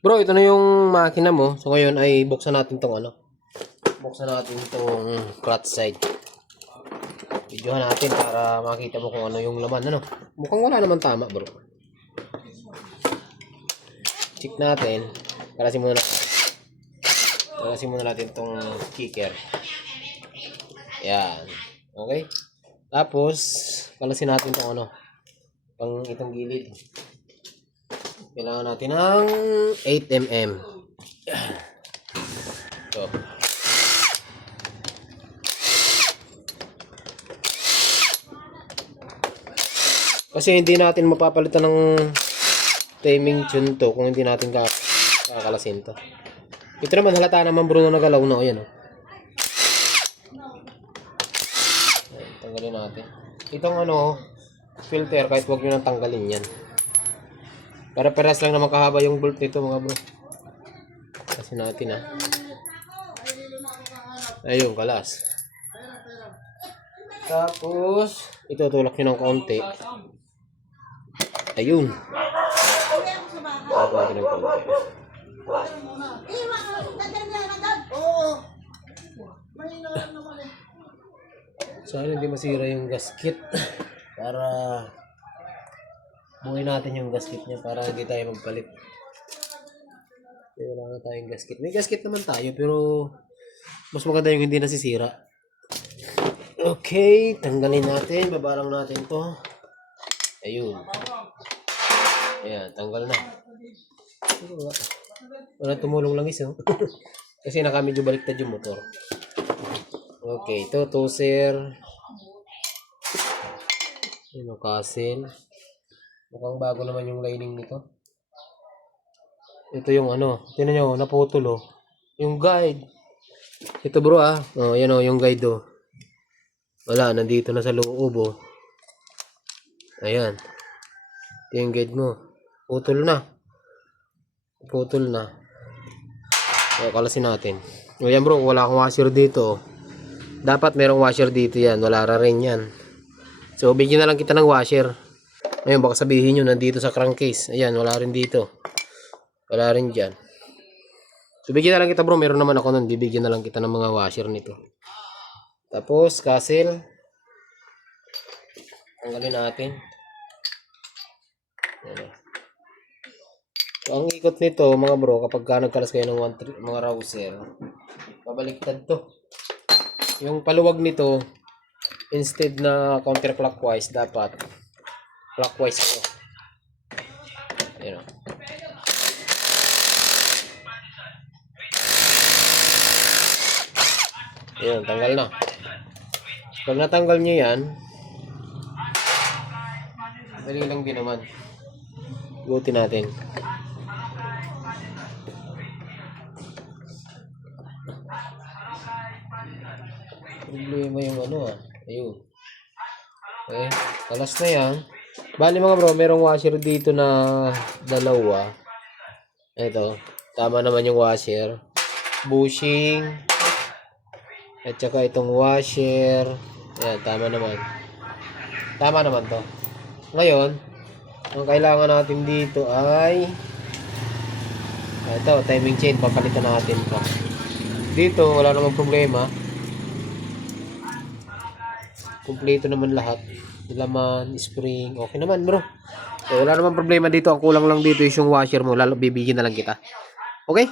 Bro, ito na yung makina mo. So ngayon ay buksan natin tong ano. Buksan natin tong clutch side. Videohan natin para makita mo kung ano yung laman, ano. Mukhang wala naman tama, bro. Check natin. Kalasin muna natin tong kicker. Yan. Okay? Tapos, kalasin natin tong ano. Pang itong gilid. Kailangan natin ng 8mm. So. Kasi hindi natin mapapalitan ng timing tune to kung hindi natin kakalasin to. Ito naman halata naman bro na nagalaw na. Ayan o. Tanggalin natin. Itong ano, filter kahit huwag nyo nang tanggalin yan. Para peras lang naman kahaba yung bolt nito mga bro. Kasi natin ha. Ayun, kalas. Tapos, itutulak nyo ng konti. Ayun. Tapos natin ng konti. Sana hindi masira yung gasket. Para buhay natin yung gasket niya para hindi tayo magpalit. Wala na tayong gasket. May gasket naman tayo pero mas maganda yung hindi nasisira. Okay, tanggalin natin. Babarang natin to. Ayun. Ayan, tanggal na. Wala tumulong lang isa. Kasi medyo baliktad yung motor. Okay, ito toser. Yung kasil. Mukhang bago naman yung lining nito. Ito yung ano, tingnan nyo, naputol oh. Yung guide. Ito bro ah. Oh, yan oh, yung guide oh. Wala, nandito na sa loob oh. Ayan. Ito yung guide mo. Putol na. Putol na. So, kalasin natin. O yan bro, wala akong washer dito oh. Dapat merong washer dito yan. Wala rin yan. So, bigyan na lang kita ng washer. Ayun, baka sabihin nyo, nandito sa crankcase. Ayan, wala rin dito. Wala rin dyan. So, bigyan na lang kita bro. Meron naman ako nun. Bibigyan na lang kita ng mga washer nito. Tapos, kasil. Tanggalin natin. Ayan. So, ang ikot nito, mga bro, kapag nagkalas kayo ng mga rouser, pabaliktad to. Yung paluwag nito, instead na counterclockwise, dapat clockwise ako. Ayan o. Ayan, tanggal na. Pag natanggal nyo yan, dali lang din naman. Igutin natin. Problema yung ano ah. Ayun. Okay. Talas na yan. Bali mga bro, merong washer dito na dalawa. Ito. Tama naman yung washer. Bushing. At saka itong washer. Ayan, tama naman. Tama naman to. Ngayon, ang kailangan natin dito ay ito, timing chain. Papalitan natin to. Dito, wala namang problema. Kompleto naman lahat. Laman, spring. Okay naman bro. So, wala namang problema dito. Ang kulang lang dito is yung washer mo. Lalo bibigyan na lang kita. Okay?